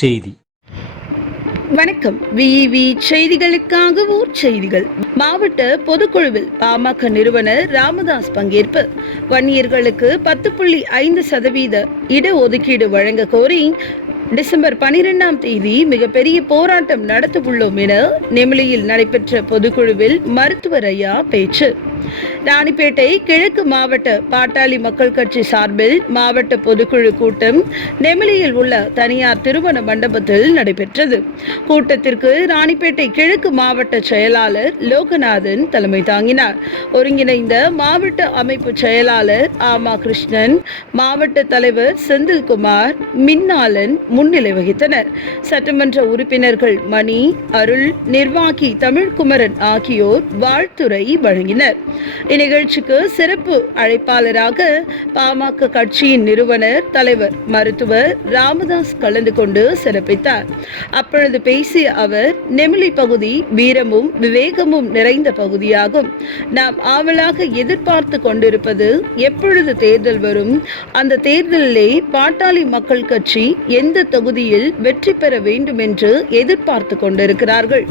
செய்தி. வணக்கம். விஇவி செய்திகளுக்காக ஊர் செய்திகள். மாவட்ட பொதுக்குழுவில் பாமக நிறுவனர் ராமதாஸ் பங்கேற்பு. வன்னியர்களுக்கு பத்து புள்ளி ஐந்து சதவீத இடஒதுக்கீடு வழங்க கோரி டிசம்பர் பனிரெண்டாம் தேதி மிகப்பெரிய போராட்டம் நடத்தவுள்ளோம் என நெமிலியில் நடைபெற்ற பொதுக்குழுவில் மருத்துவர் ஐயா பேச்சு. ராணிப்பேட்டை கிழக்கு மாவட்ட பாட்டாளி மக்கள் கட்சி சார்பில் மாவட்ட பொதுக்குழு கூட்டம் நெமிலியில் உள்ள தனியார் திருமண மண்டபத்தில் நடைபெற்றது. கூட்டத்திற்கு ராணிப்பேட்டை கிழக்கு மாவட்ட செயலாளர் லோகநாதன் தலைமை தாங்கினார். ஒருங்கிணைந்த மாவட்ட அமைப்பு செயலாளர் ஆமா கிருஷ்ணன் மாவட்ட தலைவர் செந்தில்குமார் மின்னாளன் முன்னிலை வகித்தனர். சட்டமன்ற உறுப்பினர்கள் மணி அருள் நிர்வாகி தமிழ்குமரன் ஆகியோர் வாழ்த்துரை வழங்கினர். இந்நிகழ்ச்சிக்கு சிறப்பு அழைப்பாளராக பாமக கட்சியின் நிறுவனர் தலைவர் மருத்துவர் ராமதாஸ் கலந்து கொண்டு சிறப்பித்தார். அப்பொழுது பேசிய அவர் நெமிலி பகுதி வீரமும் விவேகமும் நிறைந்த பகுதியாகும். நாம் ஆவலாக எதிர்பார்த்து கொண்டிருப்பது எப்பொழுது தேர்தல் வரும்? அந்த தேர்தலிலே பாட்டாளி மக்கள் கட்சி எந்த தொகுதியில் வெற்றி பெற வேண்டும் என்று எதிர்பார்த்து கொண்டிருக்கிறார்கள்?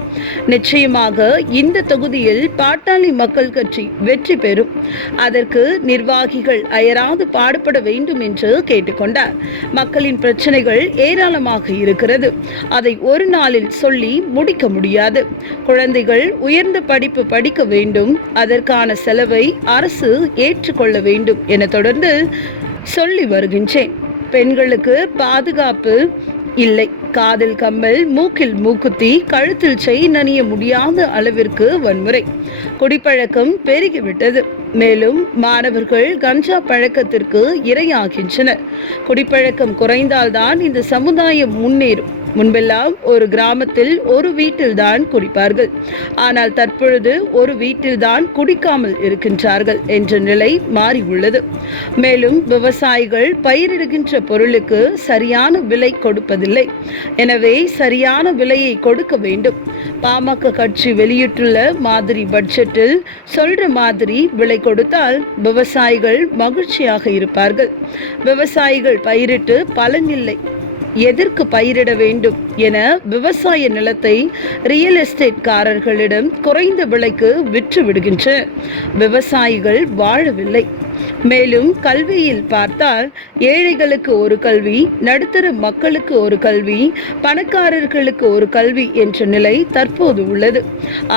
நிச்சயமாக இந்த தொகுதியில் பாட்டாளி மக்கள் கட்சி வெற்றி பெறும். அதற்கு நிர்வாகிகள் அயராது பாடுபட வேண்டும் என்று கேட்டுக்கொண்டார். மக்களின் பிரச்சனைகள் ஏராளமாக இருக்கிறது. அதை ஒரு நாளில் சொல்லி முடிக்க முடியாது. குழந்தைகள் உயர்ந்த படிப்பு படிக்க வேண்டும். அதற்கான செலவை அரசு ஏற்றுக்கொள்ள வேண்டும் என தொடர்ந்து சொல்லி வருகின்றேன். பெண்களுக்கு பாதுகாப்பு இல்லை. காதில் கம்மல் மூக்கில் மூக்குத்தி கழுத்தில் செயின் அணிய முடியாத அளவிற்கு வன்முறை. குடிப்பழக்கம் பெருகிவிட்டது. மேலும் மாணவர்கள் கஞ்சா பழக்கத்திற்கு இரையாகின்றனர். குடிப்பழக்கம் குறைந்தால்தான் இந்த சமுதாயம் முன்னேறும். முன்பெல்லாம் ஒரு கிராமத்தில் ஒரு வீட்டில்தான் குடிப்பார்கள். ஆனால் தற்பொழுது ஒரு வீட்டில்தான் குடிக்காமல் இருக்கின்றார்கள் என்ற நிலை மாறியுள்ளது. மேலும் விவசாயிகள் பயிரிடுகின்ற பொருளுக்கு சரியான விலை கொடுப்பதில்லை. எனவே சரியான விலையை கொடுக்க வேண்டும். பாமக கட்சி வெளியிட்டுள்ள மாதிரி பட்ஜெட்டில் சொல்ற மாதிரி விலை கொடுத்தால் விவசாயிகள் மகிழ்ச்சியாக இருப்பார்கள். விவசாயிகள் பயிரிட்டு பலனில்லை எதற்கு பயிரிட வேண்டும்? என விவசாய நிலத்தை ரியல் எஸ்டேட்காரர்களிடம் குறைந்த விலைக்கு விற்று விடுகின்ற விவசாயிகள் வாழவில்லை. மேலும் கல்வியில் பார்த்தால் ஏழைகளுக்கு ஒரு கல்வி நடுத்தர மக்களுக்கு ஒரு கல்வி பணக்காரர்களுக்கு ஒரு கல்வி என்ற நிலை தற்போது உள்ளது.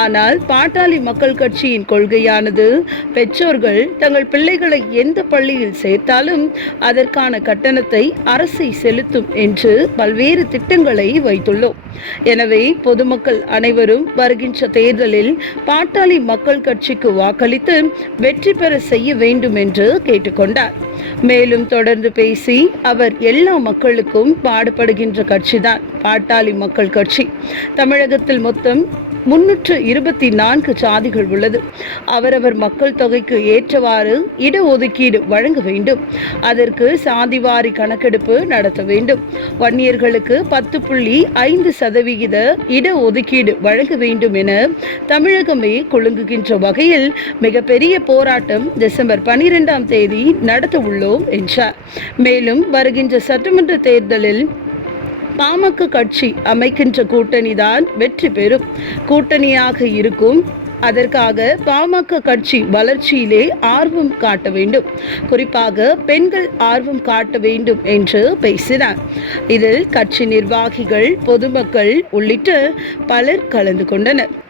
ஆனால் பாட்டாளி மக்கள் கட்சியின் கொள்கையானது பெற்றோர்கள் தங்கள் பிள்ளைகளை எந்த பள்ளியில் சேர்த்தாலும் அதற்கான கட்டணத்தை அரசை செலுத்தும் என்று பல்வேறு திட்டங்களை வைத்துள்ளோம். எனவே பொதுமக்கள் அனைவரும் வருகின்ற தேர்தலில் பாட்டாளி மக்கள் கட்சிக்கு வாக்களித்து வெற்றி பெற செய்ய வேண்டும் என்று கேட்டுக்கொண்டார். மேலும் தொடர்ந்து பேசி அவர் எல்லா மக்களுக்கும் பாடுபடுகின்ற கட்சிதான் பாட்டாளி மக்கள் கட்சி. தமிழகத்தில் மொத்தம் முன்னூற்று இருபத்தி நான்கு சாதிகள் உள்ளது. அவரவர் மக்கள் தொகைக்கு ஏற்றவாறு இடஒதுக்கீடு வழங்க வேண்டும். அதற்கு சாதிவாரி கணக்கெடுப்பு நடத்த வேண்டும். வன்னியர்களுக்கு பத்து புள்ளி ஐந்து சதவிகித இடஒதுக்கீடு வழங்க வேண்டும் என தமிழகமே குலுங்குகின்ற வகையில் மிகப்பெரிய போராட்டம் டிசம்பர் பனிரெண்டாம் தேதி நடத்த உள்ளோம் என்றார். மேலும் வருகின்ற சட்டமன்ற தேர்தலில் பாமக கட்சி அமைக்கின்ற கூட்டணிதான் வெற்றி பெறும். கூட்டணியாக இருக்கும். அதற்காக பாமக கட்சி வளர்ச்சியிலே ஆர்வம் காட்ட வேண்டும். குறிப்பாக பெண்கள் ஆர்வம் காட்ட வேண்டும் என்று பேசினார். இதில் கட்சி நிர்வாகிகள் பொதுமக்கள் உள்ளிட்ட பலர் கலந்து கொண்டனர்.